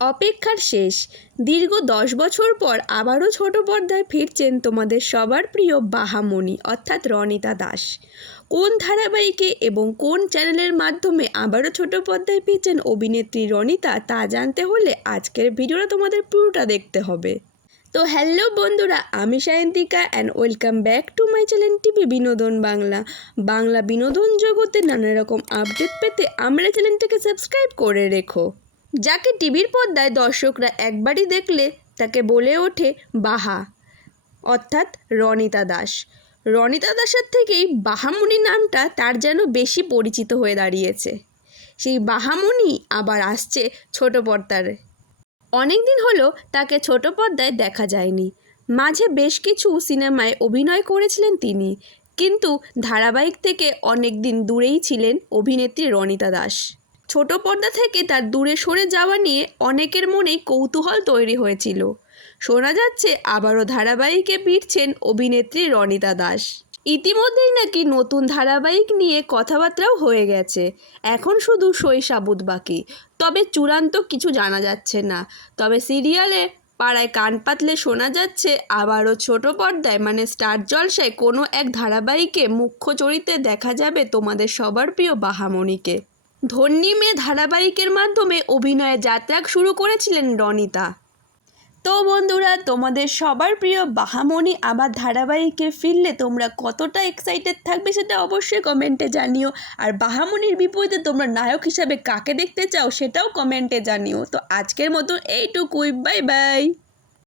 অপেক্ষার শেষ। দীর্ঘ 10 বছর পর আবারও ছোট পর্দায় ফিরছেন তোমাদের সবার প্রিয় বাহামণি অর্থাৎ রণিতা দাস। কোন ধারাবাহিকে এবং কোন চ্যানেলের মাধ্যমে আবারও ছোট পর্দায় ফিরছেন অভিনেত্রী রণিতা, তা জানতে হলে আজকের ভিডিওটা তোমাদের পুরোটা দেখতে হবে। তো হ্যালো বন্ধুরা, আমি Sayantika and welcome back to my channel TV বিনোদন বাংলা। বাংলা বিনোদন জগতে নানা রকম আপডেট পেতে আমরা চ্যানেলটাকে সাবস্ক্রাইব করে রেখো। যাকে টিভির পর্দায় দর্শকরা একবারই দেখলে তাকে বলে ওঠে বাহা অর্থাৎ রণিতা দাস। রণিতা দাসের থেকেই বাহামণি নামটা তার যেন বেশি পরিচিত হয়ে দাঁড়িয়েছে। সেই বাহামণি আবার আসছে ছোট পর্দায়। অনেক দিন হলো তাকে ছোট পর্দায় দেখা যায়নি। মাঝে বেশ কিছু সিনেমায় অভিনয় করেছিলেন তিনি, কিন্তু ধারাবাহিক থেকে অনেক দিন দূরেই ছিলেন অভিনেত্রী রণিতা দাস। ছোট পর্দা থেকে তার দূরে সরে যাওয়া নিয়ে অনেকের মনেই কৌতূহল তৈরি হয়েছিল। শোনা যাচ্ছে আবারও ধারাবাহিকে ফিরছেন অভিনেত্রী রণিতা দাস। ইতিমধ্যেই নাকি নতুন ধারাবাহিক নিয়ে কথাবার্তাও হয়ে গেছে, এখন শুধু সই সাবুত বাকি। তবে চূড়ান্ত কিছু জানা যাচ্ছে না। তবে সিরিয়ালে পাড়ায় কান পাতলে শোনা যাচ্ছে আবারও ছোট পর্দায় মানে স্টার জলসায় কোনো এক ধারাবাহিকে মুখ্য চরিত্রে দেখা যাবে তোমাদের সবার প্রিয় বাহামণিকে। ধন্যী মেয়ে ধারাবাহিকের মাধ্যমে অভিনয়ের যাত্রা শুরু করেছিলেন রণিতা। তো বন্ধুরা, তোমাদের সবার প্রিয় বাহামণি আবার ধারাবাহিকে ফিরলে তোমরা কতটা এক্সাইটেড থাকবে সেটা অবশ্যই কমেন্টে জানিও। আর বাহামণির বিপরীতে তোমরা নায়ক হিসাবে কাকে দেখতে চাও সেটাও কমেন্টে জানিও। তো আজকের মতো এইটুকুই, বাই বাই।